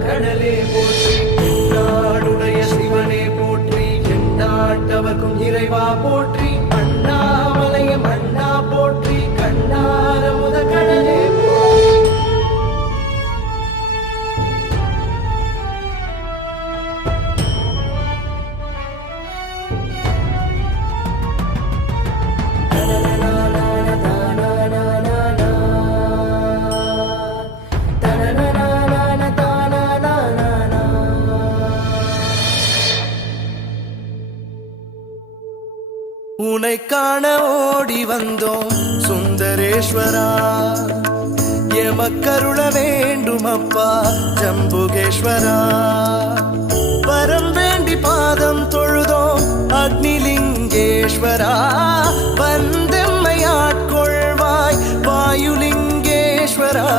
கடலே போற்றி நாடுடைய சிவனே போற்றி எந்நாட்டவர்க்கும் இறைவா போற்றி. உனை காண ஓடி வந்தோம் சுந்தரேஸ்வரா. எமக்கருள வேண்டும் அப்பா ஜம்புகேஸ்வரா. வரம் வேண்டி பாதம் தொழுதோம் அக்னிலிங்கேஸ்வரா. வந்தெம்மையாட்கொள்வாய் வாயுலிங்கேஸ்வரா.